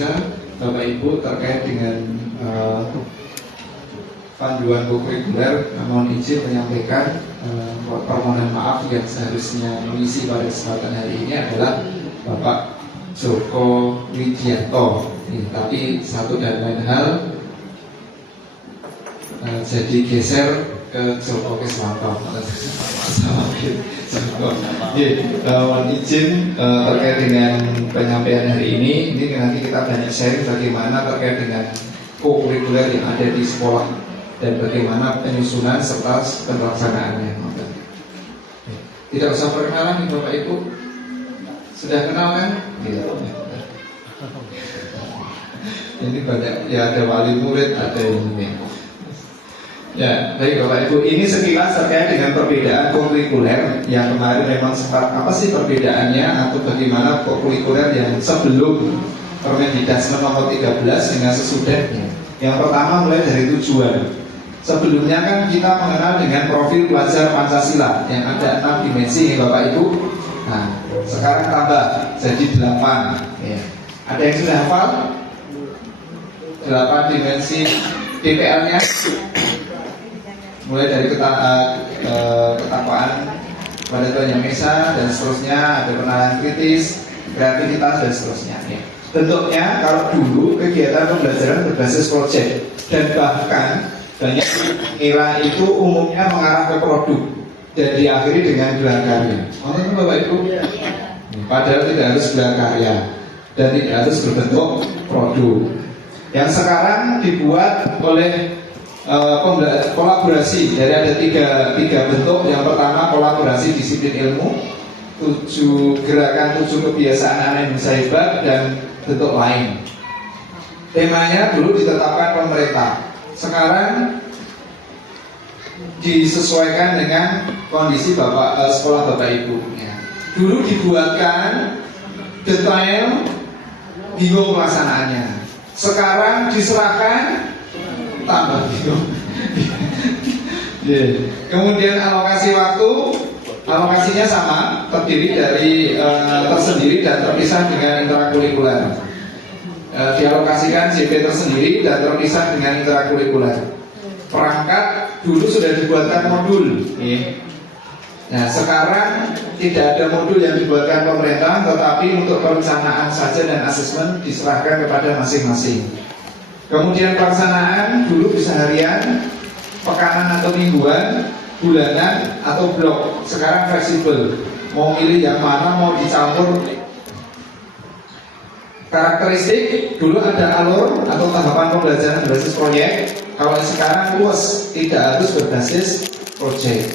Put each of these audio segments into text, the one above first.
bisa Bapak Ibu terkait dengan panduan kurikuler, mohon izin menyampaikan permohonan maaf yang seharusnya mengisi pada kesempatan hari ini adalah Bapak Joko Widianto. Tapi satu dan lain hal jadi geser ke Joko Keswanto. Mohon izin terkait dengan penyampaian hari ini nanti kita banyak sharing bagaimana terkait dengan kurikuler yang ada di sekolah dan bagaimana penyusunan serta pelaksanaannya. Tidak usah perkenalan nih Bapak Ibu, sudah kenal kan? Ini banyak ya, ada wali murid, ada ini. Ya, baik Bapak Ibu, ini sekilas terkait dengan perbedaan kurikuler yang kemarin memang sempat apa sih perbedaannya atau bagaimana kurikuler yang sebelum Permendikbud nomor 13 dengan sesudahnya. Yang pertama mulai dari tujuan. Sebelumnya kan kita mengenal dengan profil pelajar Pancasila yang ada 6 dimensi ya Bapak Ibu. Nah, sekarang tambah jadi 8 ya. Ada yang sudah hafal? 8 dimensi DPL-nya. Mulai dari ketakwaan pada Tuhan Yang Maha Esa dan seterusnya, ada penalaran kritis, kreativitas dan seterusnya ya. Bentuknya kalau dulu kegiatan pembelajaran berbasis proyek dan bahkan banyak kira itu umumnya mengarah ke produk dan diakhiri dengan gelar karya. Nonton Bapak Ibu? Padahal tidak harus gelar karya dan tidak harus berbentuk produk. Yang sekarang dibuat oleh kolaborasi. Jadi ada tiga bentuk. Yang pertama kolaborasi disiplin ilmu, 7 gerakan 7 kebiasaan anak Indonesia hebat dan bentuk lain. Temanya dulu ditetapkan pemerintah. Sekarang disesuaikan dengan kondisi sekolah Bapak Ibu ya. Dulu dibuatkan detail, bingung pelaksanaannya. Sekarang diserahkan, tambah bingung. Kemudian alokasi waktu, alokasinya sama, terdiri dari tersendiri dan terpisah dengan intrakurikuler. Dialokasikan JP tersendiri dan terpisah dengan intrakurikuler. Perangkat dulu sudah dibuatkan modul. Nah, sekarang tidak ada modul yang dibuatkan pemerintah, tetapi untuk perencanaan saja dan asesmen diserahkan kepada masing-masing. Kemudian pelaksanaan dulu bisa harian, pekanan atau mingguan, bulanan atau blok. Sekarang fleksibel, mau milih yang mana, mau dicampur. Karakteristik dulu ada alur atau tahapan pembelajaran berbasis proyek. Kalau sekarang luas, tidak harus berbasis proyek.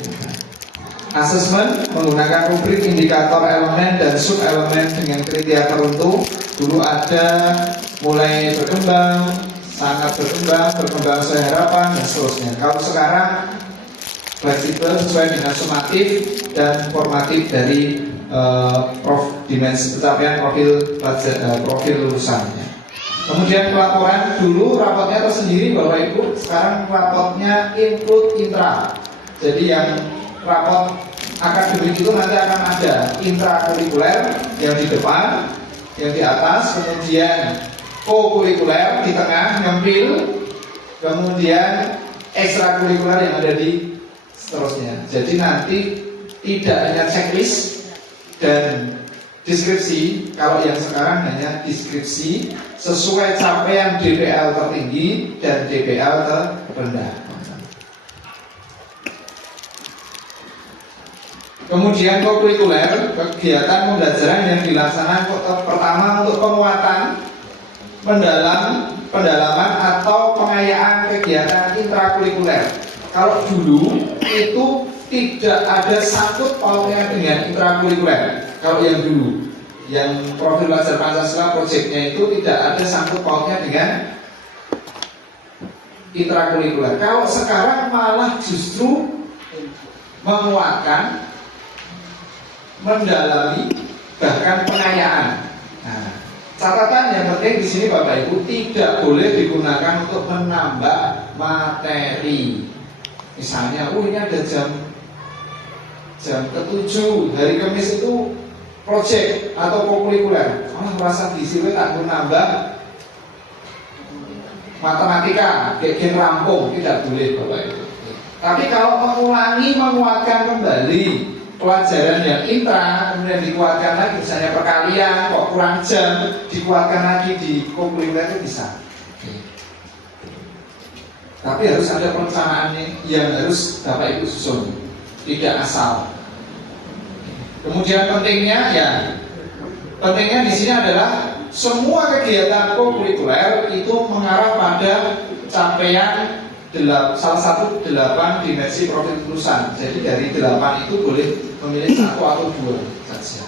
Asesmen menggunakan rubrik, indikator, elemen dan sub elemen dengan kriteria tertentu. Dulu ada mulai berkembang, sangat berkembang sesuai harapan dan seterusnya. Kalau sekarang fleksibel sesuai dengan sumatif dan formatif dari dimensi pencapaian profil lulusannya. Kemudian pelaporan dulu rapotnya tersendiri Bapak Ibu, sekarang rapotnya include intra. Jadi yang rapot akademik itu nanti akan ada intrakurikuler yang di depan, yang di atas, kemudian co-kurikuler di tengah, nyempil, kemudian ekstrakurikuler yang ada di seterusnya. Jadi nanti tidak hanya checklist dan deskripsi. Kalau yang sekarang hanya deskripsi sesuai capaian DPL tertinggi dan DPL terendah. Kemudian co-kurikuler, kegiatan pembelajaran yang dilaksanakan pertama untuk penguatan, pendalaman atau pengayaan kegiatan intrakurikuler. Kalau dulu itu tidak ada sangkut pautnya dengan intrakurikuler. Kalau yang dulu, yang profil pelajar Pancasila proyeknya itu tidak ada sangkut pautnya dengan intrakurikuler. Kalau sekarang malah justru menguatkan, mendalami, bahkan pengayaan. Nah, catatan yang penting di sini Bapak Ibu, tidak boleh digunakan untuk menambah materi. Misalnya, ini ada jam ke-7 hari Kamis itu proyek atau kurikuler. Merasa di sini tak nambah matematika, gen rampung, tidak boleh Bapak Ibu. Tapi kalau mengulangi, menguatkan kembali pelajaran yang intra, kemudian dikuatkan lagi, misalnya perkalian, kok kurang jam, dikuatkan lagi di kurikuler itu bisa. Tapi harus ada perencanaannya yang harus Bapak Ibu susun, tidak asal. Kemudian pentingnya di sini adalah semua kegiatan kurikuler itu mengarah pada capaian salah satu 8 dimensi profil lulusan. Jadi dari 8 itu boleh memilih 1 atau 2 saja.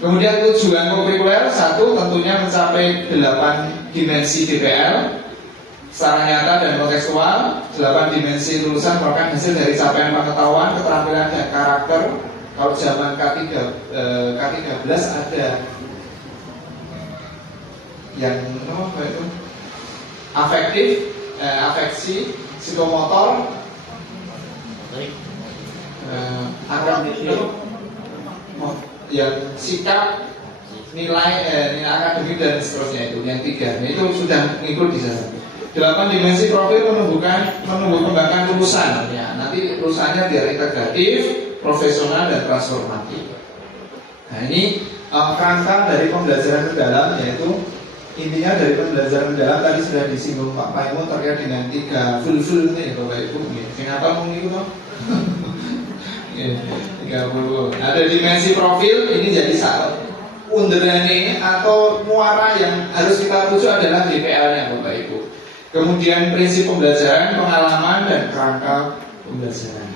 Kemudian tujuan kurikuler 1 tentunya mencapai 8 dimensi DPL secara nyata dan kontekstual. 8 dimensi lulusan merupakan hasil dari capaian pengetahuan, keterampilan dan karakter. Kalau zaman K13 ada yang apa itu? Afektif, afeksi, psikomotor, yang sikap, nilai akademik dan seterusnya itu yang 3. Nah, itu sudah ngikut di sana. 8 dimensi profil menumbuh kembangkan lulusan. Ya, nanti lulusannya biar integratif, profesional dan transformatif. Nah, ini kerangka dari pembelajaran mendalam, yaitu intinya dari pembelajaran mendalam tadi sudah disinggung Pak Paimo terkait dengan 3 full ini ya Bapak Ibu. Kenapa mengikuti toh? 30. Ada dimensi profil, ini jadi satu underane atau muara yang harus kita tuju adalah DPL-nya Bapak Ibu. Kemudian prinsip pembelajaran, pengalaman dan kerangka pembelajaran.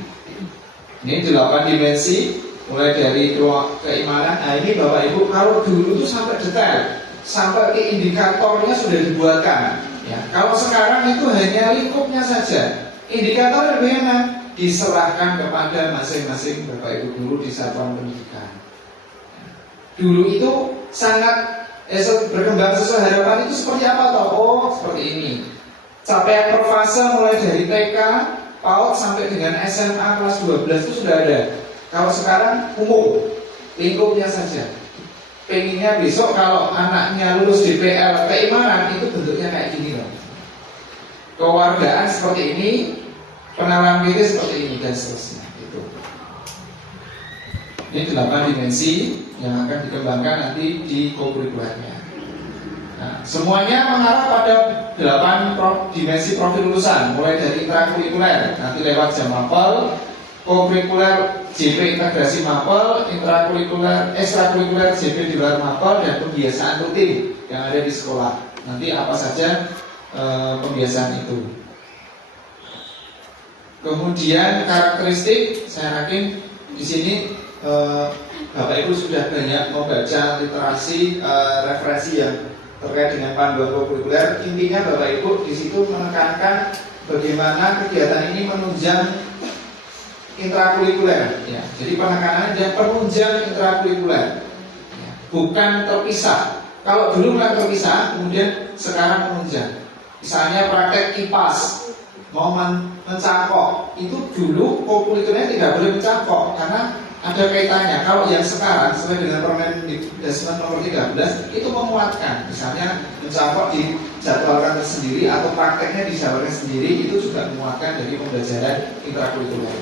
Ini 8 dimensi, mulai dari keimanan. Nah ini Bapak Ibu, kalau dulu itu sampai detail, sampai ke indikatornya sudah dibuatkan. Ya, kalau sekarang itu hanya lingkupnya saja. Indikator bagaimana? Diserahkan kepada masing-masing Bapak Ibu guru di satuan pendidikan. Dulu itu sangat berkembang sesuai harapan itu seperti apa toh? Oh, seperti ini. Capaian per fase mulai dari TK, PAUD sampai dengan SMA kelas 12 itu sudah ada. Kalau sekarang umum, lingkupnya saja. Pengennya besok kalau anaknya lulus DPL keimanan itu bentuknya kayak gini loh. Kewargaan seperti ini, pengenalan diri seperti ini dan seterusnya. Itu. Ini 8 dimensi yang akan dikembangkan nanti di kurikulernya. Nah, semuanya mengarah pada 8 dimensi profil lulusan, mulai dari intrakurikuler, nanti lewat jam mapel, kurikuler JP integrasi mapel, intrakurikuler, ekstrakurikuler JP di luar mapel, dan pembiasaan rutin yang ada di sekolah. Nanti apa saja pembiasaan itu. Kemudian karakteristik, saya yakin di sini Bapak Ibu sudah banyak membaca literasi referensi yang terkait dengan panduan kurikuler. Intinya Bapak Ibu di situ menekankan bagaimana kegiatan ini menunjang intrakurikuler. Ya, jadi penekanannya dia penunjang intrakurikuler, ya, bukan terpisah. Kalau dulu kan terpisah, kemudian sekarang menunjang. Misalnya praktek kipas mau mencangkok, itu dulu kurikulernya tidak boleh mencangkok karena ada kaitannya. Kalau yang sekarang sesuai dengan Permendikbud nomor 13 itu menguatkan, misalnya mencangkok dijadwalkan tersendiri atau prakteknya dijadwalkan sendiri, itu juga menguatkan dari pembelajaran intrakurikuler.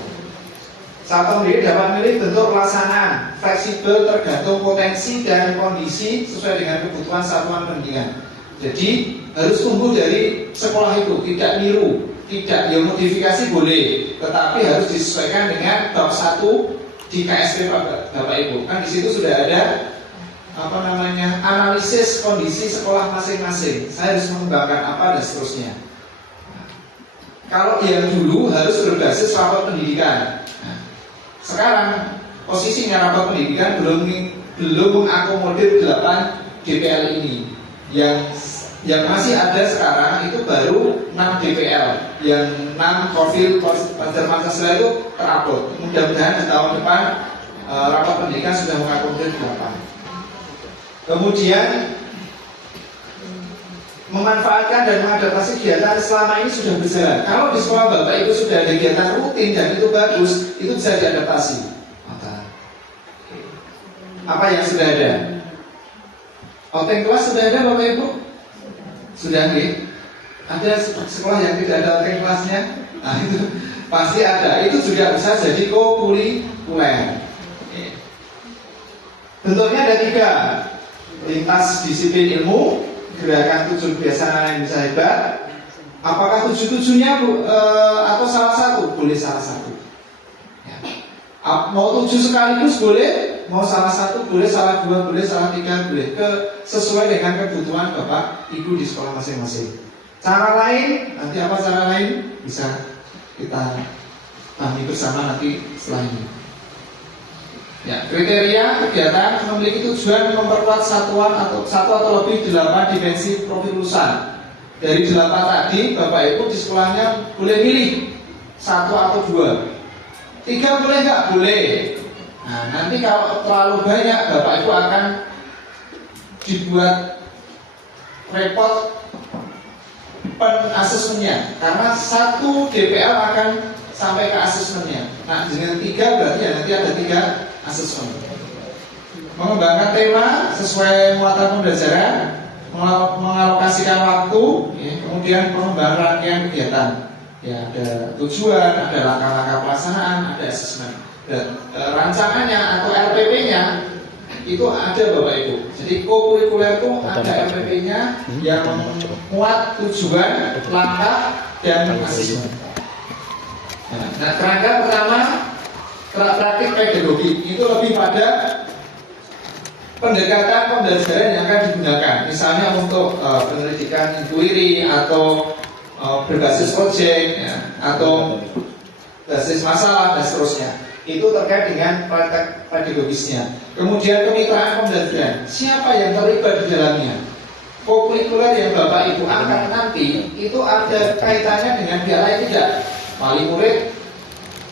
Satuan pendidik dapat memilih bentuk pelaksanaan fleksibel tergantung potensi dan kondisi sesuai dengan kebutuhan satuan pendidikan. Jadi harus tumbuh dari sekolah itu, tidak niru, tidak ya modifikasi boleh, tetapi harus disesuaikan dengan bab 1 di KSP Bapak Ibu. Kan di situ sudah ada analisis kondisi sekolah masing-masing. Saya harus mengembangkan apa dan seterusnya. Kalau yang dulu harus berbasis rapat pendidikan. Nah, sekarang posisinya rapat pendidikan belum mengakomodir 8 DPL ini. Yang masih ada sekarang itu baru 6 DPL, yang 6 profil pelajar Pancasila itu terupload. Mudah-mudahan di tahun depan rapat pendidikan sudah mengakomodir 8. Kemudian memanfaatkan dan mengadaptasi kegiatan selama ini sudah berjalan. Kalau di sekolah Bapak Ibu sudah ada kegiatan rutin dan itu bagus, itu bisa diadaptasi. Apa yang sudah ada? Outing kelas sudah ada Bapak Ibu? Sudah nih. Ada sekolah yang tidak ada working kelasnya? Nah itu pasti ada. Itu juga bisa jadi kokurikuler. Bentuknya ada 3. Lintas disiplin ilmu, gerakan 7 kebiasaan anak yang bisa hebat. Apakah 7-7-nya atau salah satu? Boleh salah satu. Ya. Mau 7 sekaligus boleh, mau salah satu boleh, salah 2 boleh, salah 3 boleh. Sesuai dengan kebutuhan Bapak Ibu di sekolah masing-masing. Cara lain, nanti apa cara lain? Bisa kita pahami bersama nanti setelah ini. Ya, kriteria kegiatan memiliki tujuan memperkuat satu atau lebih 8 dimensi profil lulusan. Dari 8 tadi, Bapak Ibu di sekolahnya boleh pilih 1 atau 2. 3 boleh nggak? Boleh. Nah, nanti kalau terlalu banyak, Bapak Ibu akan dibuat repot penasesmennya, karena 1 DPL akan sampai ke asesmennya. Nah, dengan 3 berarti ya nanti ada 3 asesmen. Mengembangkan tema sesuai muatan pembelajaran, mengalokasikan waktu, ya, kemudian pengembangan rangkaian kegiatan. Ya, ada tujuan, ada langkah-langkah pelaksanaan, ada asesmen. Dan rancangannya atau RPP-nya itu ada Bapak Ibu. Jadi kokurikuler itu ada RPP-nya yang memuat tujuan, langkah, dan asesmen. Nah, kerangka pertama praktik pedagogi itu lebih pada pendekatan pembelajaran yang akan digunakan. Misalnya untuk penyelidikan inquiry atau berbasis project, ya, atau basis masalah dan seterusnya. Itu terkait dengan praktek pedagogisnya. Kemudian kemitraan pembelajaran, siapa yang terlibat di dalamnya? Kokurikuler yang Bapak Ibu angkat nanti itu ada kaitannya dengan pihak lain tidak? Wali murid,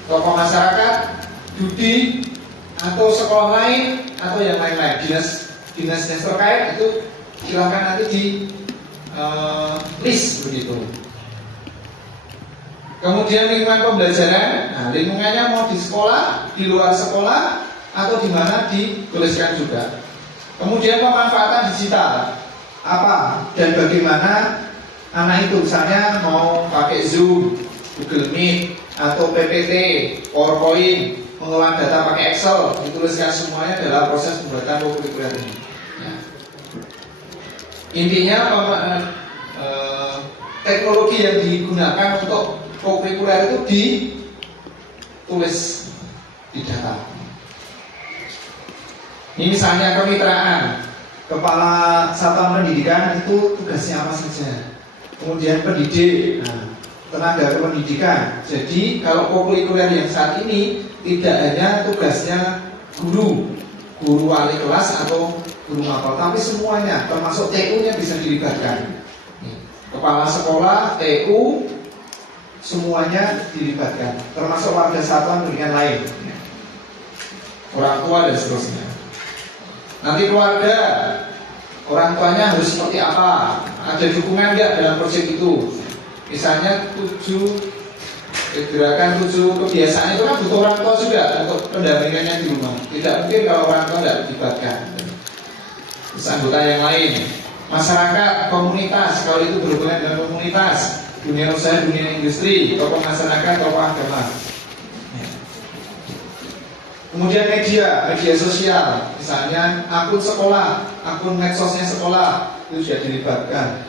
tokoh masyarakat, studi, atau sekolah lain, atau yang lain-lain, dinas terkait, itu silakan nanti di list begitu. Kemudian lingkungan pembelajaran, nah, lingkungannya mau di sekolah, di luar sekolah, atau di mana dituliskan juga. Kemudian pemanfaatan digital, apa dan bagaimana anak itu misalnya mau pakai Zoom, Google Meet, atau PPT, PowerPoint, mengolah data pakai Excel, dituliskan semuanya dalam proses pembuatan kokurikuler ini. Ya. Intinya teknologi yang digunakan untuk kokurikuler itu ditulis di data. Ini misalnya kemitraan, kepala satuan pendidikan itu tugasnya apa saja. Kemudian pendidik, nah, tenaga kependidikan. Jadi kalau kokurikuler yang saat ini tidak hanya tugasnya guru wali kelas atau guru mapel, tapi semuanya, termasuk TU-nya bisa dilibatkan. Kepala sekolah, TU, semuanya dilibatkan, termasuk warga satuan pendidikan lain, orang tua dan seterusnya. Nanti keluarga, orang tuanya harus seperti apa? Ada dukungan nggak dalam proyek itu? Misalnya 7 gerakan 7 kebiasaan itu kan butuh orang tua juga untuk pendampingannya di rumah. Tidak mungkin kalau orang tua tidak dilibatkan. Terus anggota yang lain, masyarakat, komunitas, kalau itu berhubungan dengan komunitas, dunia usaha, dunia industri, tokoh masyarakat, tokoh agama. Kemudian media sosial, misalnya akun sekolah, akun medsosnya sekolah, itu sudah dilibatkan.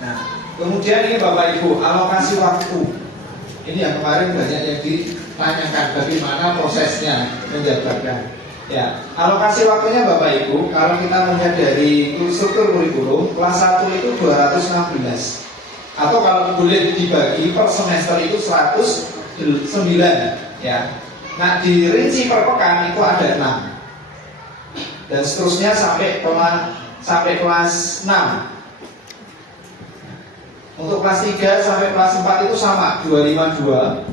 Nah, kemudian ini Bapak Ibu, alokasi waktu. Ini yang kemarin banyak yang ditanyakan, bagaimana prosesnya menjabarkan. Ya, alokasi waktunya Bapak Ibu, kalau kita melihat dari struktur kurikulum, kelas 1 itu 216. Atau kalau boleh dibagi per semester itu 109, ya. Nah, dirinci per pekan itu ada 6. Dan seterusnya sampai kelas 6. Untuk kelas 3 sampai kelas 4 itu sama, 252.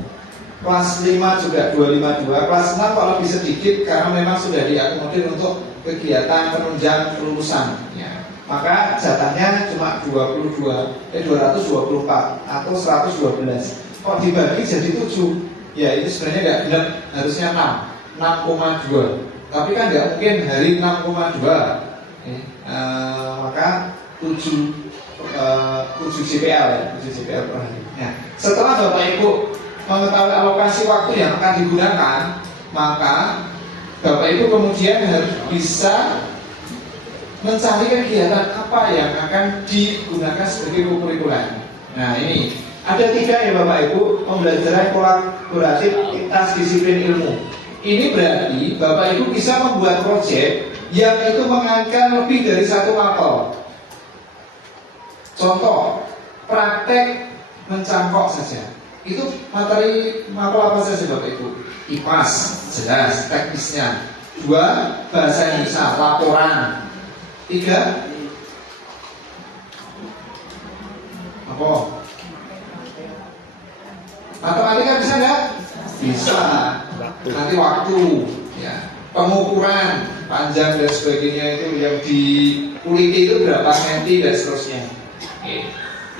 Kelas 5 juga 252. Kelas 6 kalau lebih sedikit karena memang sudah diakomodir untuk kegiatan penunjang kelulusan, ya. Maka jatahnya cuma 224 atau 112. Kok dibagi jadi 7? Ya itu sebenarnya nggak benar, harusnya 6,2. Tapi kan nggak mungkin hari 6,2. Maka 7 7 JPL ya, 7 JPL per hari. Nah, setelah Bapak Ibu mengetahui alokasi waktu yang akan digunakan, maka Bapak Ibu kemudian harus bisa mencari kegiatan apa yang akan digunakan sebagai kurikuler. Nah, ini ada 3 ya Bapak Ibu, pembelajaran kolaboratif lintas disiplin ilmu. Ini berarti Bapak Ibu bisa membuat proyek yang itu mengangkat lebih dari 1 mapel. Contoh, praktek mencangkok saja. Itu materi mapel apa saja Bapak Ibu? IPAS, jelas teknisnya. 2, bahasa Indonesia, laporan. 3, apa? Matematika bisa nggak? Bisa. Nanti waktu, ya, pengukuran panjang dan sebagainya itu yang dikuliti itu berapa senti dan seterusnya. Oke.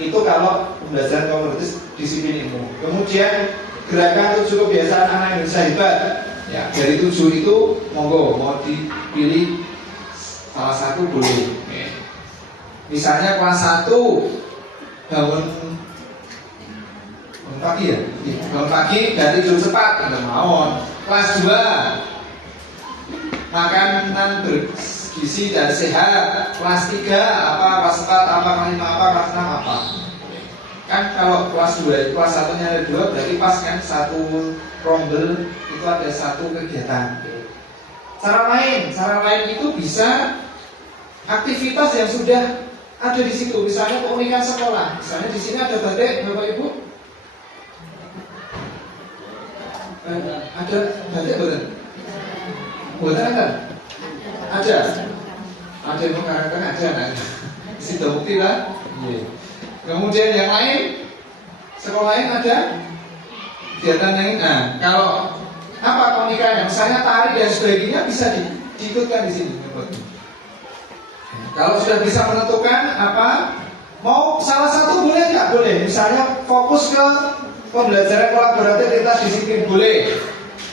Itu kalau pembelajaran kompetensi disiplin ilmu. Kemudian gerakan 7 kebiasaan anak Indonesia hebat. Ya, dari 7 itu monggo mau dipilih salah satu boleh. Oke. Misalnya kelas 1 bangun pagi ya, bangun pagi dari tidur cepat, ada mawon. Kelas 2 makanan bergizi dan sehat. Kelas 3 apa, kelas 4 apa, kelas 5 apa, kelas 6 apa. Kan kalau kelas 2, kelas 1-nya ada 2, berarti pas kan satu rombel itu ada 1 kegiatan. Cara lain itu bisa aktivitas yang sudah ada di situ. Misalnya keunikan sekolah. Misalnya di sini ada batik, Bapak Ibu. Ada batik bukan? Bukan ada? Ada. Ada yang mengkarakter ada. Nah, situ bukti lah. Kemudian yang lain, sekolah lain ada kegiatan lain. Nah, kalau apa keunikannya? Misalnya tari dan sebagainya bisa diikutkan di sini. Kalau sudah bisa menentukan apa, mau salah satu boleh nggak? Boleh. Misalnya fokus ke pembelajaran kolaboratif lintas disiplin boleh.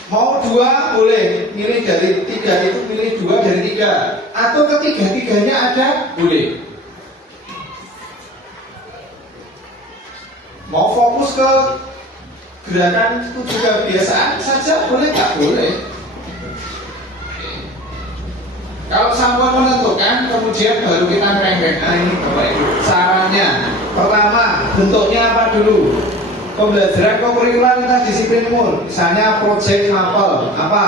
Mau 2 boleh. Milih dari 3 itu pilih 2 dari 3. Atau ketiga-tiganya ada boleh. Mau fokus ke gerakan 7 kebiasaan saja boleh nggak? Boleh. Kalau sampai menentukan, kemudian baru kita ngereng-ngereng. Nah ini Bapak Ibu, caranya. Pertama, bentuknya apa dulu? Pembelajaran kurikuler lintas disiplin ilmu. Misalnya proyek mapel, apa?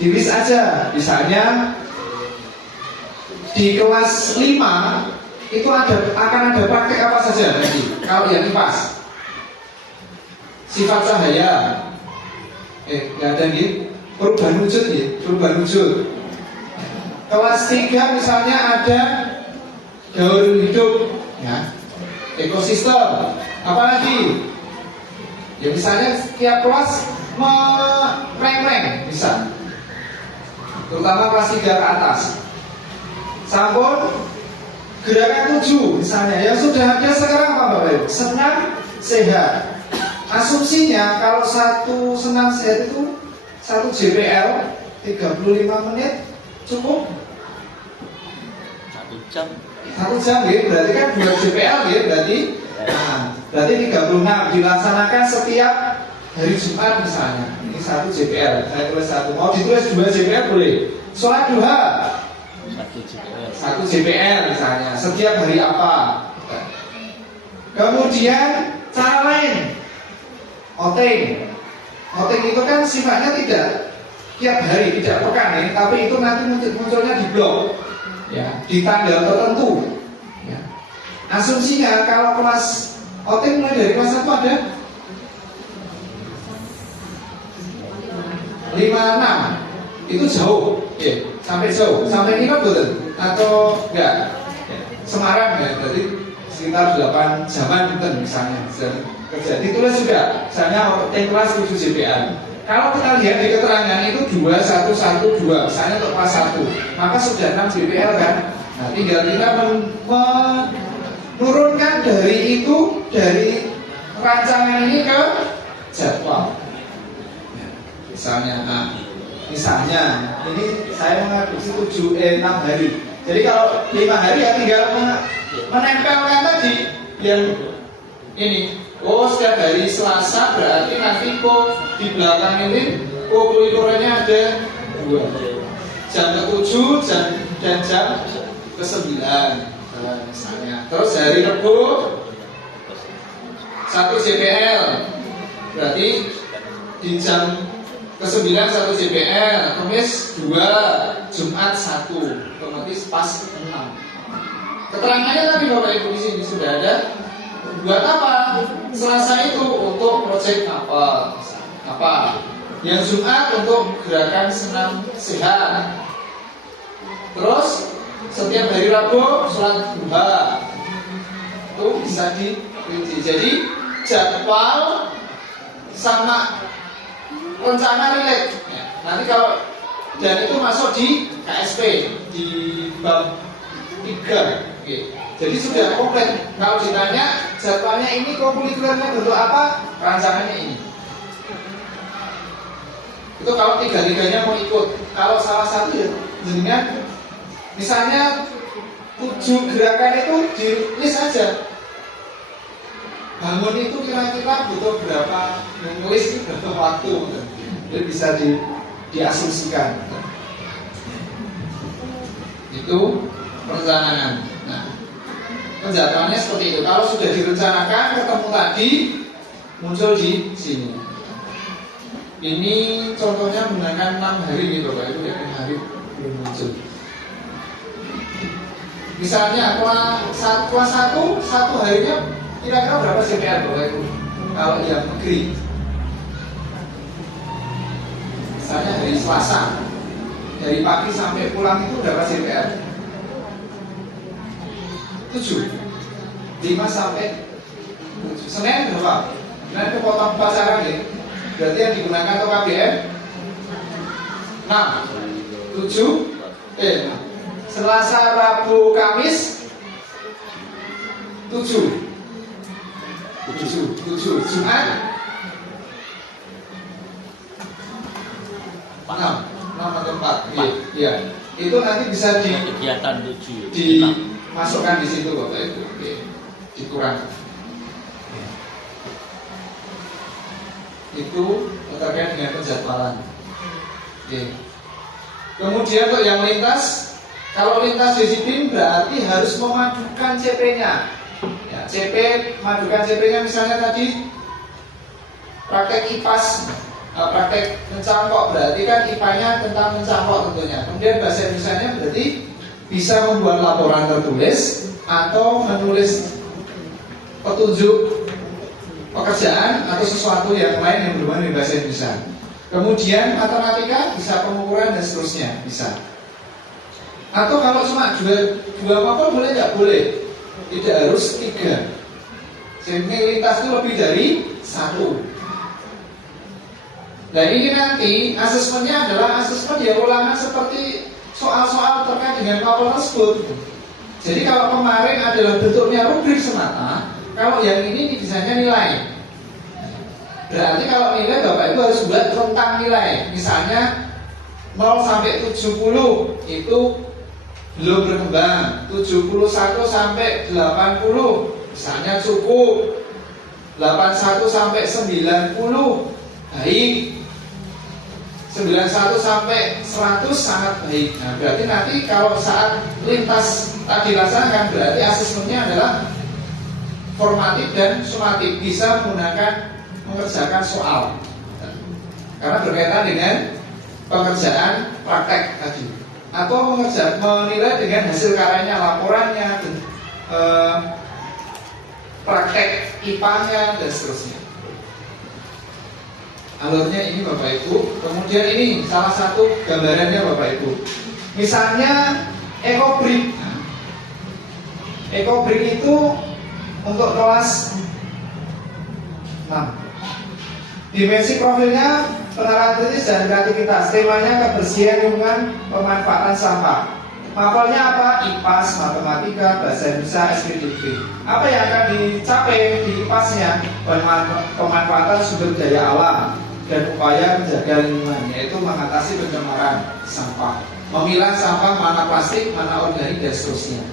Di list aja. Misalnya di kelas 5 itu akan ada praktek apa saja nanti? Kalau yang IPAS, sifat cahaya, nggak ada nih. Perubahan wujud nih, perubahan wujud. Kelas 3 misalnya ada daur hidup, ya, ekosistem. Apalagi? Ya misalnya tiap kelas mereng-reng bisa. Terutama kelas 3 ke atas. Sampun gerakan 7 misalnya yang sudah ada sekarang apa Bapak Ibu? Senam sehat. Asumsinya kalau satu senam sehat itu 1 JPL 35 menit cukup 1 jam. 1 jam ya, berarti kan 2 JPL ya, berarti berarti 36 dilaksanakan setiap hari Jumat misalnya. Ini 1 JPL, saya tulis 1. Mau ditulis 2 JPL boleh. Sholat duha 1 JPL misalnya, setiap hari apa. Kemudian cara lain, outing. Outing itu kan sifatnya tidak tiap hari, tidak pekan ya, tapi itu nanti munculnya di blog, ya, di tanggal tertentu. Ya. Asumsinya kalau kelas outing mulai dari kelas 1 ada 5-6, itu jauh, ya, sampai jauh, sampai ini betul atau enggak? Ya. Semarang ya, berarti sekitar 8 jaman gitu misalnya, kerja ditulis juga, misalnya outing kelas 7 JPL. Kalau kita lihat di keterangan itu 2112, misalnya untuk kelas 1, maka sudah 6 JPL kan. Nah, tinggal kita menurunkan dari itu, dari rancangan ini ke jadwal. Misalnya ini saya mengadopsi 6 hari. Jadi kalau 5 hari ya tinggal menempelkan tadi yang ini. Oh, setiap hari Selasa berarti nanti kok di belakang ini kurikulernya ada 2. Jam ke-7 dan jam ke-9 misalnya. Terus hari Rabu 1 JPL. Berarti di jam ke-9 1 JPL, Kamis 2, Jumat 1, otomatis pas 6. Keterangannya tadi Bapak Ibu di sini sudah ada. Buat apa? Selasa itu untuk proyek apa? Yang Jumat untuk gerakan senam sehat. Terus setiap hari Rabu sholat duha. Itu bisa dirinci. Jadi jadwal sama rencana relate. Nanti kalau dan itu masuk di KSP di bab 3. Oke. Jadi sudah komplit. Kalau ditanya jadwalnya ini kurikulernya bentuk apa, rancangannya ini. Itu kalau tiga-tiganya mau ikut. Kalau salah satu ya jenengan misalnya 7 gerakan itu di list aja. Bangun itu kira-kira butuh berapa, nulis itu berapa waktu, jadi bisa diasumsikan. Itu perencanaan. Nah, penjadwalannya seperti itu. Kalau sudah direncanakan, ketemu tadi muncul di sini. Ini contohnya menggunakan 6 hari gitu, Bapak Ibu, yang hari belum muncul. Misalnya kelas 1 harinya kira-kira berapa CPR Bapak Ibu? Kalau yang negeri, misalnya hari Selasa, dari pagi sampai pulang itu berapa CPR? 7, 5 sampai 7. Senin berapa? Senin itu potong pacaran ya. Berarti yang digunakan untuk KBM 6, 7, Selasa, Rabu, Kamis 7, Jumat 6 atau 4. Iya. Itu nanti bisa kegiatan 7 dimasukkan di situ Bapak Ibu. Dikurang. Itu terkait dengan penjadwalan. Kemudian untuk yang lintas, kalau lintas disiplin berarti harus memadukan CP-nya. Ya, CP, madukan CP-nya misalnya tadi praktek IPAS, praktek mencangkok, berarti kan IPA-nya tentang mencangkok tentunya. Kemudian bahasa Indonesia-nya berarti bisa membuat laporan tertulis atau menulis petunjuk pekerjaan atau sesuatu yang lain yang berhubungan dengan bahasa Indonesia. Kemudian matematika bisa pengukuran dan seterusnya bisa. Atau kalau cuma dua mapel boleh nggak? Boleh. Tidak harus 3. Jadi lintas itu lebih dari 1. Nah ini nanti asesmennya adalah asesmen yang ulangan seperti soal-soal terkait dengan mapel tersebut. Jadi kalau kemarin adalah bentuknya rubrik semata, kalau yang ini bisanya nilai. Berarti kalau nilai Bapak Ibu harus buat rentang nilai. Misalnya 0 sampai 70 itu belum berkembang. 71 sampai 80 misalnya cukup. 81 sampai 90 baik. 91 sampai 100 sangat baik. Nah, berarti nanti kalau saat lintas tadi dilaksanakan berarti asesmennya adalah formatif dan sumatif, bisa mengerjakan soal karena berkaitan dengan pengerjaan praktek tadi, atau menilai dengan hasil karyanya, laporannya, praktek IPA-nya dan seterusnya. Alurnya ini Bapak Ibu. Kemudian ini salah satu gambarannya Bapak Ibu. Misalnya ekobrik. Ekobrik itu untuk kelas 6. Dimensi profilnya penerapan kritis dan kreativitas. Temanya kebersihan lingkungan, pemanfaatan sampah. Mapelnya apa? IPAS, matematika, bahasa Indonesia, SPDB. Apa yang akan dicapai di IPAS-nya? Pemanfaatan sumber daya alam dan upaya menjaga lingkungan, yaitu mengatasi pencemaran sampah, memilah sampah mana plastik, mana organik dan seterusnya.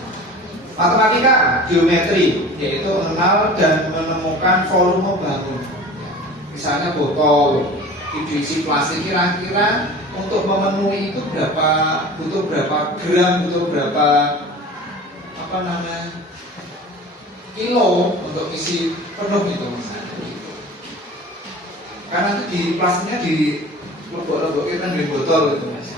Matematika, geometri, yaitu mengenal dan menemukan volume bangun. Misalnya botol diisi plastik, kira-kira untuk memenuhi itu butuh berapa gram, butuh berapa kilo untuk isi penuh itu misalnya gitu. Karena itu di plastiknya di lebok-lebok kita di botol gitu mas.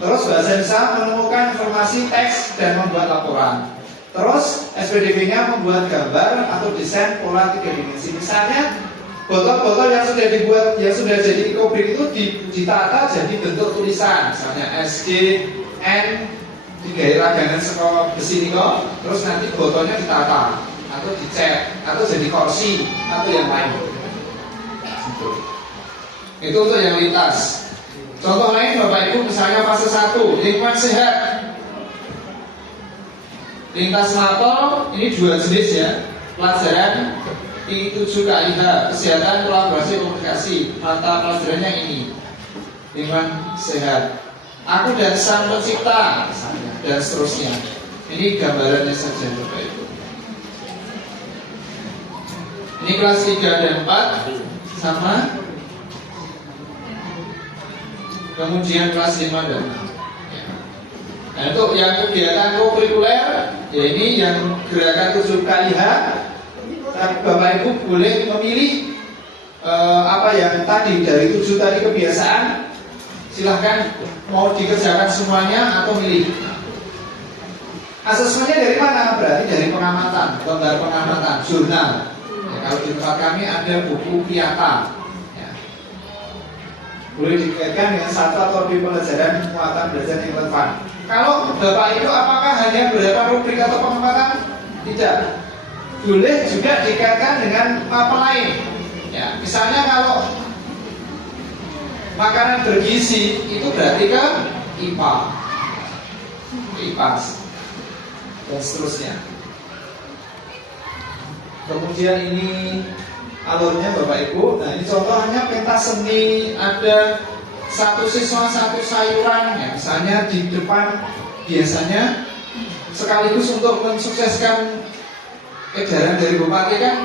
Terus bahasa Indonesia menemukan informasi teks dan membuat laporan. Terus SPDB-nya membuat gambar atau desain pola 3 dimensi. Misalnya botol-botol yang sudah dibuat, yang sudah jadi ekobrik itu ditata jadi bentuk tulisan. Misalnya SG, N, digawe ragangan saka besi niko, terus nanti botolnya ditata atau dicat atau jadi kursi atau yang lain. Itu untuk yang lintas. Contoh lain Bapak Ibu, misalnya fase 1 lingkungan sehat. Lintas mapel ini 2 jenis ya. Pelajaran I7 KIH, kesehatan kolaborasi komunikasi. Mata pelajarannya ini lingkungan sehat. Aku dan sang pencipta misalnya, dan seterusnya. Ini gambarannya saja Bapak Ibu. Ini kelas 3 dan 4 sama. Kemudian kelas 5 dan 6. Nah, untuk yang kegiatan kokurikuler, ya ini yang gerakan 7 KIH, Bapak Ibu boleh memilih apa yang tadi dari 7 tadi kebiasaan, silahkan mau dikerjakan semuanya atau milih. Asesmennya dari mana? Berarti dari pengamatan, gambar pengamatan, jurnal. Ya, kalau di tempat kami ada buku Piata. Ya. Boleh dikaitkan dengan satu atau lebih pelajaran muatan belajar yang relevan. Kalau Bapak Ibu apakah hanya berapa rubrik atau pengamatan? Tidak. Boleh juga dikaitkan dengan mapel lain. Ya, misalnya kalau makanan bergizi itu berarti ke IPA, IPAS, dan seterusnya. Kemudian ini alurnya Bapak Ibu. Nah ini contohnya pentas seni, ada 1 siswa 1 sayuran ya. Misalnya di depan biasanya sekaligus untuk mensukseskan edaran dari Bupati kan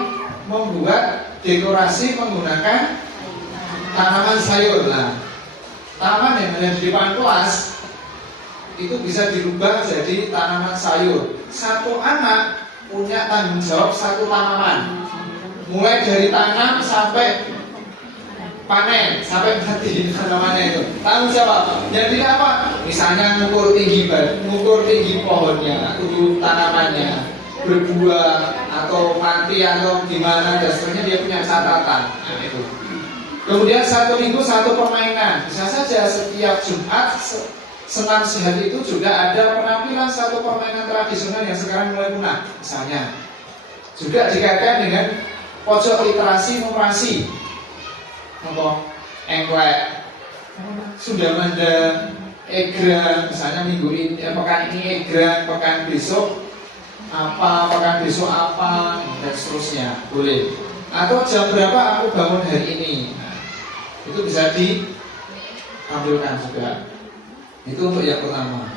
membuat dekorasi menggunakan tanaman sayur. Nah, taman yang ada di depan kelas itu bisa dirubah jadi tanaman sayur. Satu anak punya tanggung jawab 1 tanaman, mulai dari tanam sampai panen, sampai mati tanamannya itu. Tanggung jawab. Jadi apa? Misalnya mengukur tinggi pohonnya, tumbuh tanamannya, berbuah atau mati atau gimana, dan seterusnya dia punya catatan. Nah, itu. Kemudian 1 minggu 1 permainan. Bisa saja setiap Jumat senam sehat itu juga ada penampilan 1 permainan tradisional yang sekarang mulai punah. Misalnya juga dikaitkan dengan pojok literasi numerasi, engklek, Sundamanda, egrang. Misalnya minggu ini, pekan ini egrang, pekan besok apa, pekan besok apa, dan seterusnya. Boleh. Atau jam berapa aku bangun hari ini. Nah, itu bisa ditampilkan juga. Itu untuk yang pertama.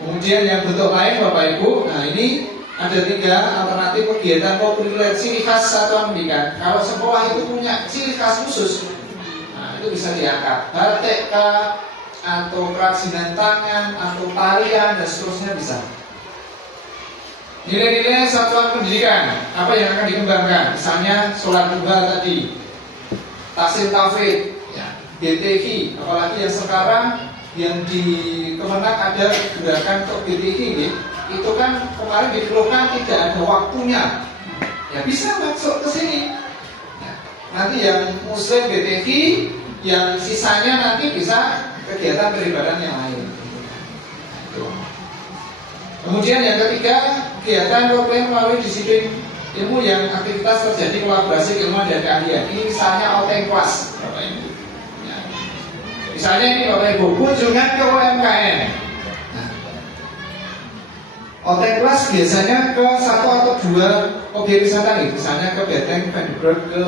Kemudian yang bentuk lain Bapak Ibu. Nah ini ada 3 alternatif kegiatan kokurikuler ciri khas satuan pendidikan. Kalau sekolah itu punya ciri khas khusus, nah itu bisa diangkat. Batik atau kerajinan tangan atau tarian dan seterusnya bisa. Nilai-nilai satuan pendidikan apa yang akan dikembangkan? Misalnya sholat duha tadi, tahsin tauhid, ya, BTQ, apalagi yang sekarang yang di Kemenak ada gerakan untuk BTQ, itu kan kemarin dikeluhkan tidak ada waktunya. Ya bisa masuk ke sini. Ya, nanti yang Muslim BTQ, yang sisanya nanti bisa kegiatan beribadah yang lain. Kemudian yang ketiga, kegiatan role melalui disiplin ilmu yang aktivitas terjadi kolaborasi keilmuan dan keahlian. Ini misalnya outing class, Bapak Ibu. Ya. Misalnya ini Bapak Ibu, kunjungan ke UMKM. Nah, outing class biasanya ke 1 atau 2 objek wisata nih, misalnya ke Beteng, Vandenberg, ke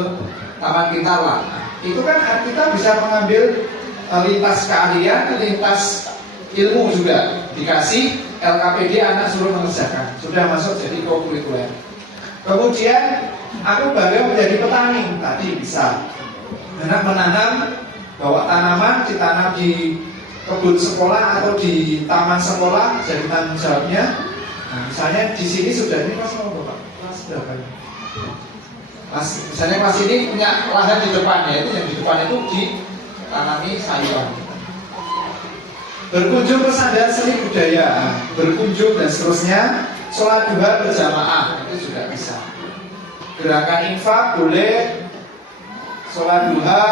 Taman Kintarlah. Nah, itu kan kita bisa mengambil lintas keahlian, lintas ilmu juga dikasih. LKPD anak suruh mengerjakan, sudah masuk jadi kokurikuler. Kemudian aku bangga menjadi petani, tadi bisa. Anak menanam, bawa tanaman, ditanam di kebun sekolah atau di taman sekolah, jadi tanggung jawabnya. Nah, misalnya di sini sudah, ini kelas mau Bapak? Kelas berapa ya? Misalnya kelas ini punya lahan di depan, ya itu yang di depan itu ditanami sayuran. Berkunjung ke sandal seni budaya, berkunjung dan seterusnya. Sholat duha berjamaah itu juga bisa. Gerakan infak boleh, sholat duha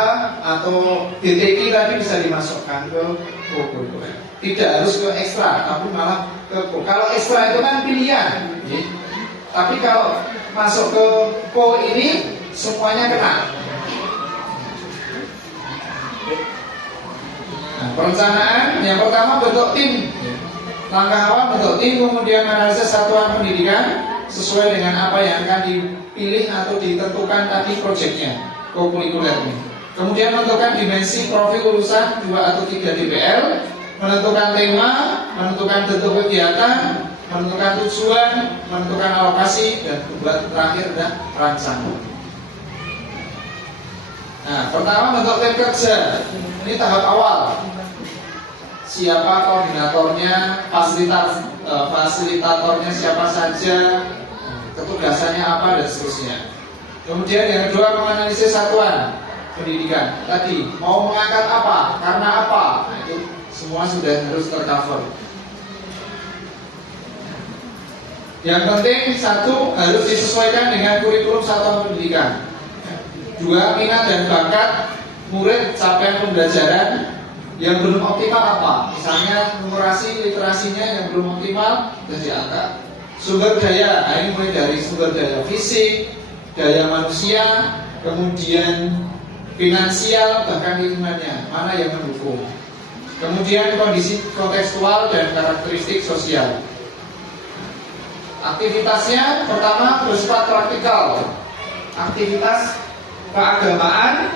atau DTQ tadi bisa dimasukkan ke kokurikuler. Tidak harus ke ekstra, tapi malah ke kalau ekstra itu kan pilihan. Tapi kalau masuk ke ko ini semuanya kena. Nah, perencanaan yang pertama bentuk tim. Langkah awal bentuk tim, kemudian analisis satuan pendidikan sesuai dengan apa yang akan dipilih atau ditentukan tadi proyeknya, kokurikuler ini. Kemudian menentukan dimensi profil lulusan 2 atau 3 DPL, menentukan tema, menentukan bentuk kegiatan, menentukan tujuan, menentukan alokasi, dan buat terakhir dan rancangan. Nah, pertama bentuk tim kerja. Ini tahap awal. Siapa koordinatornya, fasilitatornya siapa saja, ketugasannya apa dan seterusnya. Kemudian yang kedua menganalisis satuan pendidikan. Tadi mau mengangkat apa, karena apa, nah, itu semua sudah harus tercover. Yang penting satu harus disesuaikan dengan kurikulum satuan pendidikan. Dua, minat dan bakat murid capaian pembelajaran yang belum optimal apa? Misalnya numerasi literasinya yang belum optimal sudah diangkat. Sumber daya, nah ini mulai dari sumber daya fisik, daya manusia, kemudian finansial, bahkan lingkungannya, mana yang mendukung. Kemudian kondisi kontekstual dan karakteristik sosial. Aktivitasnya pertama bersifat praktikal. Aktivitas keagamaan,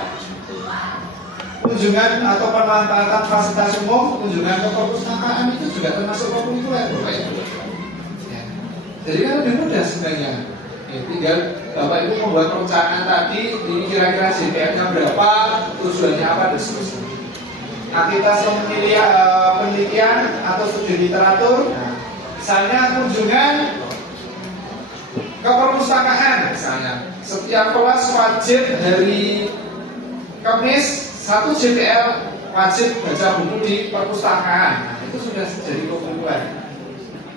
kunjungan atau pemanfaatan fasilitas umum, kunjungan ke perpustakaan itu juga termasuk kokurikuler, Bapak Ibu. Ya. Jadi kan lebih mudah sebenarnya. Ya, tinggal Bapak Ibu membuat perencanaan tadi, ini kira-kira JPM-nya berapa, tujuannya apa dan seterusnya. Aktivitas penelitian atau studi literatur, misalnya kunjungan ke perpustakaan, misalnya setiap kelas wajib hari Kamis 1 JPL wajib baca buku di perpustakaan. Nah, itu sudah jadi kokurikuler.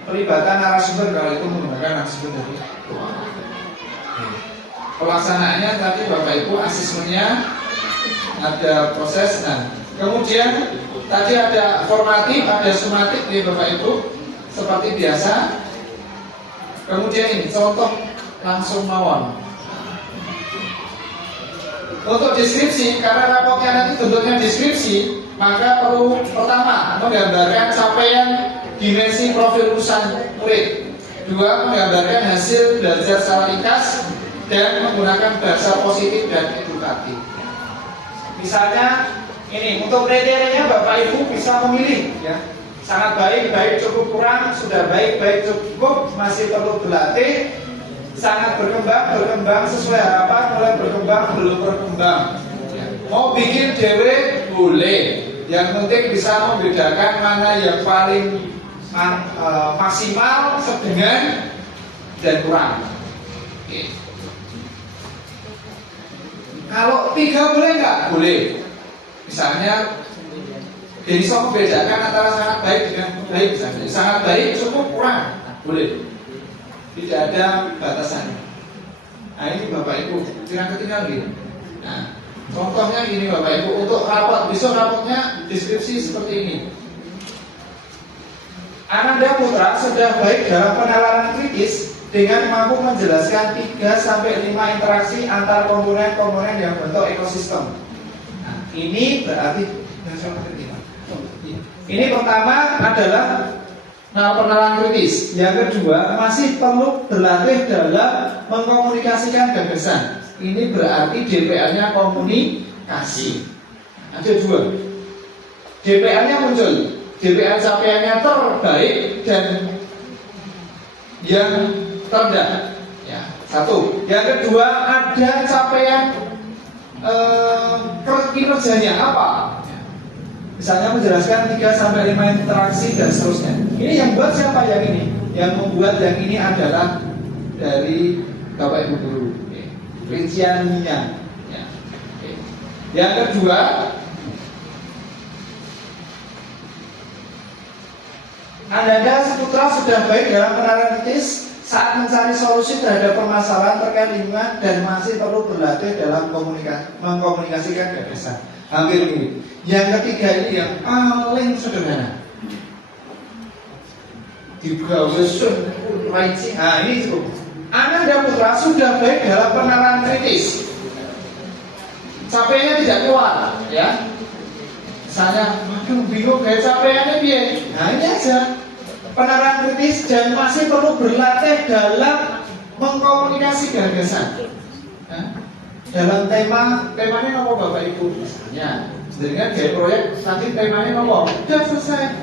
Pelibatan narasumber kalau itu menggunakan narasumber dari pelaksanaannya tadi Bapak Ibu asesmennya ada proses. Nah, kemudian tadi ada formatif, ada sumatif nih Bapak Ibu seperti biasa. Kemudian ini contoh langsung mawon. Untuk deskripsi, karena rapotnya nanti bentuknya deskripsi, maka perlu pertama menggambarkan capaian dimensi profil lulusan murid. Dua, menggambarkan hasil belajar secara ringkas dan menggunakan bahasa positif dan edukatif. Misalnya ini untuk kriterianya Bapak Ibu bisa memilih, ya. Sangat baik, baik, cukup kurang, sudah baik, baik, cukup, masih perlu berlatih. Sangat berkembang, berkembang sesuai harapan, mulai berkembang, belum berkembang. Mau bikin dewe boleh. Yang penting bisa membedakan mana yang paling maksimal, sedang dan kurang. Oke. Kalau 3 boleh nggak? Boleh. Misalnya bisa membedakan antara sangat baik dengan baik. Misalnya sangat baik, cukup, kurang, boleh. Tidak ada batasannya. Nah ini Bapak Ibu, jangan ketinggalan gitu. Nah, contohnya gini Bapak Ibu, untuk rapot, besok rapotnya deskripsi seperti ini. Ananda Putra sudah baik dalam penalaran kritis dengan mampu menjelaskan 3-5 interaksi antar komponen-komponen yang bentuk ekosistem. Nah, ini berarti ini pertama adalah penalaan kritis. Yang kedua, masih perlu berlatih dalam mengkomunikasikan gagasan. Ini berarti DPL-nya komunikasi. Ada 2. DPL-nya muncul. JPL capaiannya terbaik dan yang terendah. Ya, satu. Yang kedua, ada capaian kinerjanya apa? Misalnya menjelaskan 3-5 interaksi dan seterusnya. Ini yang buat siapa yang ini? Yang membuat yang ini adalah dari Bapak Ibu guru. Rinciannya. Ya. Yang kedua, Anda seputra sudah baik dalam penanganan kritis saat mencari solusi terhadap permasalahan terkait lingkungan dan masih perlu berlatih dalam mengkomunikasikan gagasan. Hampir mirip. Yang ketiga ini yang paling sederhana. Nah ini cukup. Anak dan putra sudah baik dalam penanganan kritis. Capaiannya tidak keluar, ya. Misalnya, aduh bingung kayak capaiannya dia. Nah ini aja. Penanganan kritis dan masih perlu berlatih dalam mengkomunikasi gagasan. Nah, dalam temanya apa Bapak Ibu? Misalnya, dengan gaya proyek nanti temanya apa? Sudah selesai.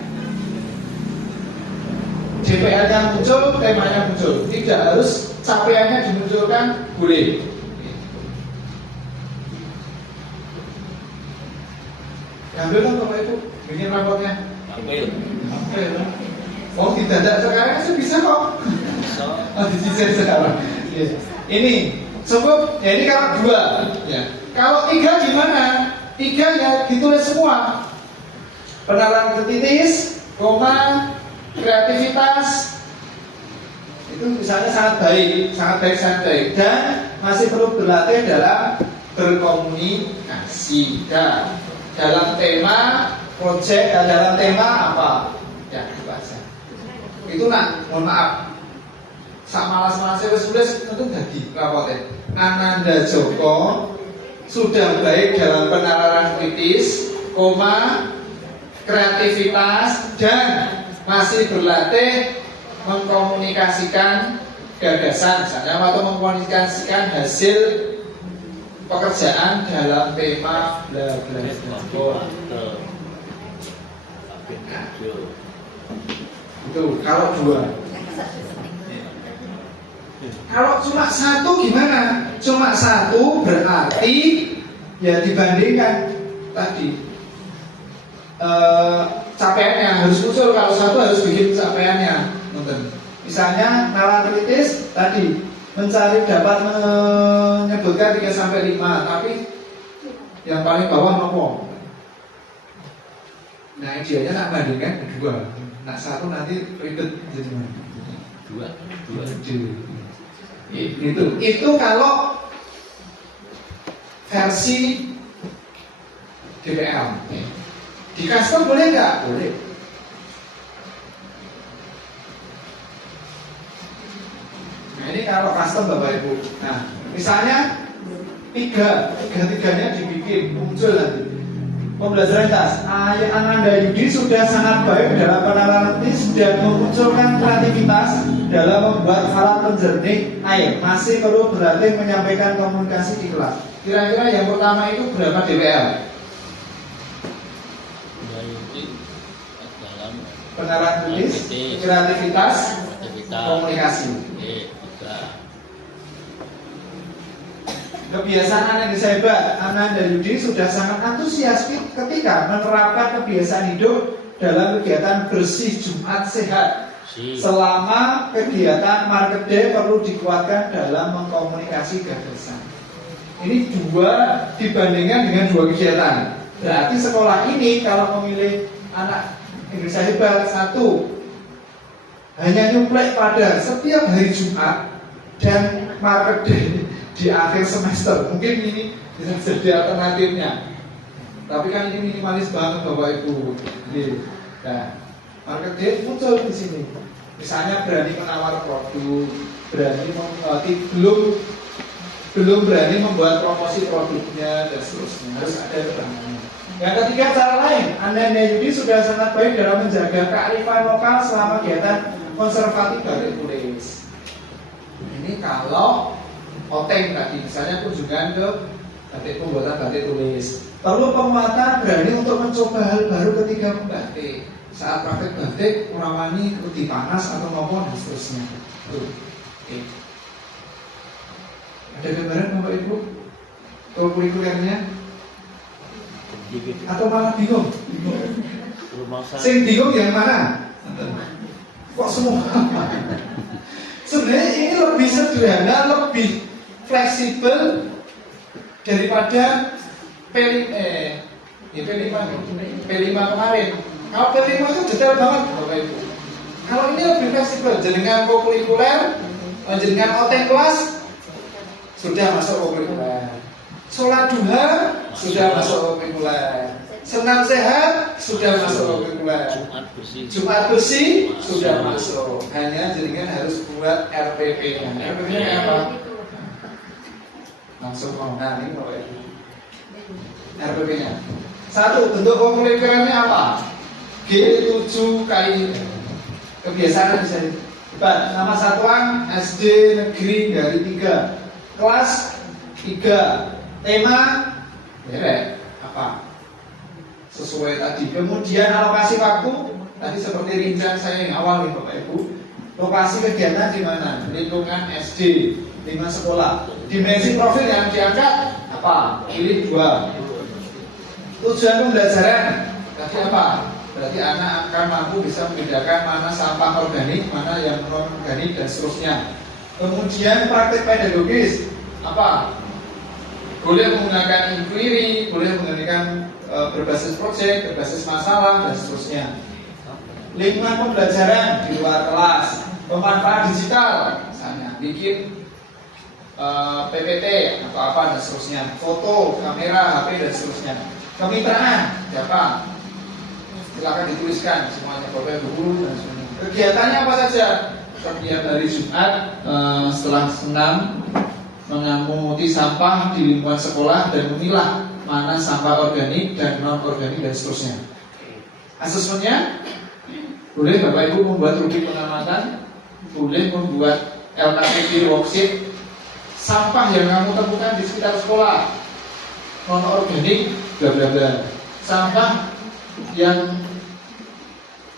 JPL-nya muncul, temanya muncul. Tidak harus capaiannya dimunculkan, boleh. Ambil dong Bapak Ibu, bikin rapotnya. Ambil. Oh tidak sekarang sih bisa kok. Oh disisir sekarang. Yes. Ini cukup. Ya ini kalau 2. Ya. Kalau 3 gimana? 3 ya ditulis semua. Penalaran kritis, kreativitas. Itu misalnya sangat baik, dan masih perlu berlatih dalam berkomunikasi. Dan dalam tema proyek, dalam tema apa? Ya itu aja. Itu mohon maaf. Sak malas-malasnya wis tulis tentu dadi rapote. Ananda Joko sudah baik dalam penalaran kritis, kreativitas dan masih berlatih mengkomunikasikan gagasan misalnya atau mengkomunikasikan hasil pekerjaan dalam tema bla bla bla. Itu kalau 2. Kalau cuma 1 gimana? Cuma 1 berarti ya dibandingkan tadi capaiannya harus muncul. Kalau 1 harus bikin capaiannya. Misalnya nalar kritis tadi mencari dapat menyebutkan 3-5, tapi yang paling bawah nopo. Nah idealnya nak bandingkan kedua. Nah 1 nanti ribet jadi mana? 2. Itu kalau versi DPL. Di custom boleh nggak? Boleh. Nah ini kalau custom Bapak Ibu. Nah misalnya 3-tiganya dibikin muncul nanti. Pembelajaran tas. Ananda Yudi sudah sangat baik dalam penalaran kritis dan memunculkan kreativitas dalam membuat alat penjernih air. Masih perlu berlatih menyampaikan komunikasi di kelas. Kira-kira yang pertama itu berapa DPL? Penalaran kritis, kreativitas, komunikasi. Kebiasaan yang hebat, Ananda Yudi sudah sangat antusias ketika menerapkan kebiasaan hidup dalam kegiatan bersih Jumat sehat. Selama kegiatan market day perlu dikuatkan dalam mengkomunikasi gagasan. Ini 2 dibandingkan dengan 2 kegiatan. Berarti sekolah ini kalau memilih anak Indonesia hebat 1 hanya nyuplek pada setiap hari Jumat dan market day di akhir semester, mungkin ini bisa jadi alternatifnya. Tapi kan ini minimalis banget Bapak Ibu. Nah, market day muncul di sini. Misalnya berani menawar produk, belum berani membuat promosi produknya dan seterusnya. Harus ada keterangannya. Yang ketiga cara lain, Ananda Yudi sudah sangat baik dalam menjaga kearifan lokal selama kegiatan konservatif batik tulis. Ini kalau oteng tadi, misalnya kunjungan ke batik pembuatan batik tulis. Perlu penguatan berani untuk mencoba hal baru ketika membatik. saat praktek batik merawani lebih panas atau nopo dan seterusnya. Tuh. Oke. Ada gambaran Bapak Ibu? Kurikulernya? Atau malah bingung? Sing bingung yang mana? Kok semua? Sebenarnya ini lebih sederhana, lebih fleksibel daripada P5 kemarin. Kalau P5 itu detail banget Bapak Ibu. Kalau ini lebih fleksibel, jenengan kokurikuler, jenengan OT kelas sudah masuk kokurikuler. Sholat duha sudah masuk kokurikuler. Senam sehat sudah masuk kokurikuler. Jumat bersih sudah masuk. Hanya jenengan harus buat RPP-nya. RPP-nya apa? Langsung nah ini Bapak Ibu. RPP-nya. Satu, bentuk kokurikulernya apa? G7KI. Kebiasaan bisa debat. Nama satuan SD Negeri Galeri 3. Kelas 3. Tema apa? Sesuai tadi. Kemudian alokasi waktu tadi seperti rincian saya yang awal nih Bapak Ibu. Lokasi kegiatan di mana? Lingkungan SD, lingkungan sekolah. Dimensi profil yang diangkat apa? Pilih 2. Tujuan pembelajaran tadi apa? Berarti anak akan mampu bisa membedakan mana sampah organik, mana yang non organik dan seterusnya. Kemudian praktek pedagogis apa? Boleh menggunakan inquiry, boleh menggunakan berbasis proyek, berbasis masalah dan seterusnya. Lingkungan pembelajaran di luar kelas, pemanfaat digital, misalnya bikin PPT atau apa dan seterusnya, foto, kamera, HP dan seterusnya. Kemitraan, siapa? Silakan dituliskan semuanya Bapak Ibu guru dan semuanya. Kegiatannya apa saja? Setiap hari Jumat setelah senam mengamati sampah di lingkungan sekolah dan memilah mana sampah organik dan non organik dan seterusnya. Asesmennya boleh Bapak Ibu membuat rubrik pengamatan, boleh membuat LKPD worksheet sampah yang kamu temukan di sekitar sekolah non organik bla bla bla, sampah yang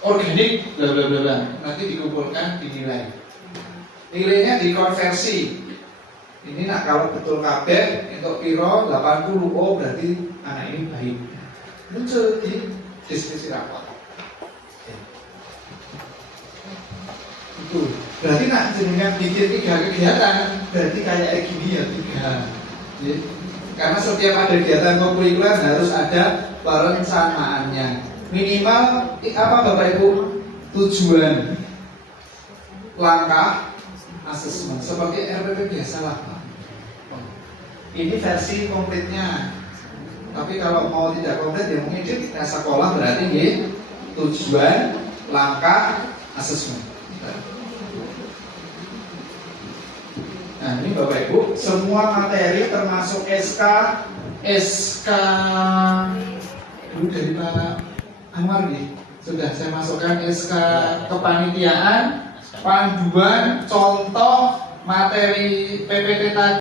organik bla bla bla, nanti dikumpulkan dinilai. Nilainya dikonversi. Ini nak kalau betul kabeh untuk piro 80, oh berarti anak ini baik. Muncul di diskusi rapor. Itu. Berarti nak jenengan bikin 3 kegiatan, berarti kayak gini ya 3. Ya. Karena setiap ada kegiatan kokurikuler harus ada perencanaannya. Minimal apa Bapak Ibu? Tujuan, langkah, asesmen seperti RPP biasalah Pak. Ini versi komplitnya. Tapi kalau mau tidak komplit ya mungkin di sekolah berarti ya, tujuan, langkah, asesmen. Nah ini Bapak Ibu, semua materi termasuk SK dulu dari Pak Anwar nih, sudah saya masukkan SK kepanitiaan, panduan, contoh materi PPT tadi.